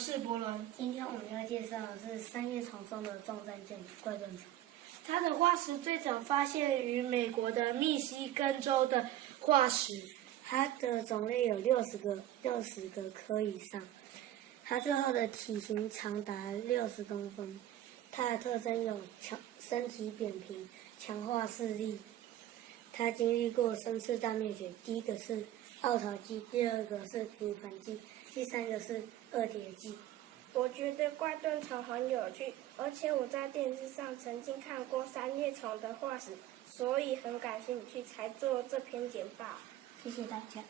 是伯伦。今天我们要介绍的是三叶虫中的重战舰怪盾虫。它的化石最早发现于美国的密西根州的化石，它的种类有60个科以上。它最后的体型长达60公分。它的特征有身体扁平、强化视力。它经历过3次大灭绝，第一个是奥陶纪，第二个是平凡纪，第三个是二叠纪。我觉得怪盾虫很有趣，而且我在电视上曾经看过三叶虫的化石，所以很感兴趣，才做这篇简报。谢谢大家。